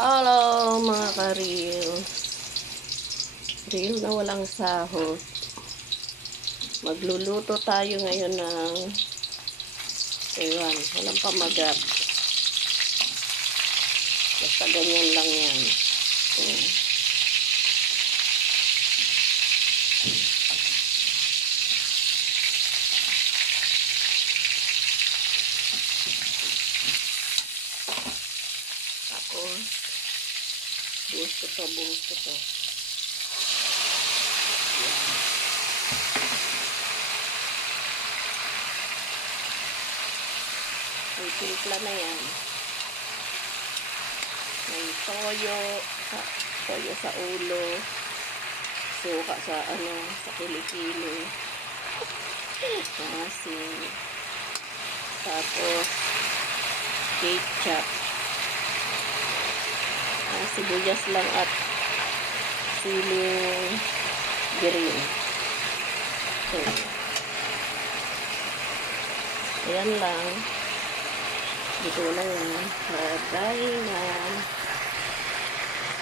Hello mga karil. Reel na walang sahod. Magluluto tayo ngayon ng ewan, walang pamagat. Basta ganyan lang yan. Ayan. Tapos, buhos ko to. Ayan. May timpla na yan. May toyo sa ulo, suka sa sa kilikili, asin, tapos ketchup, sibuyas lang at siling green. So, ayan lang. Dito na yan. Bye-bye na.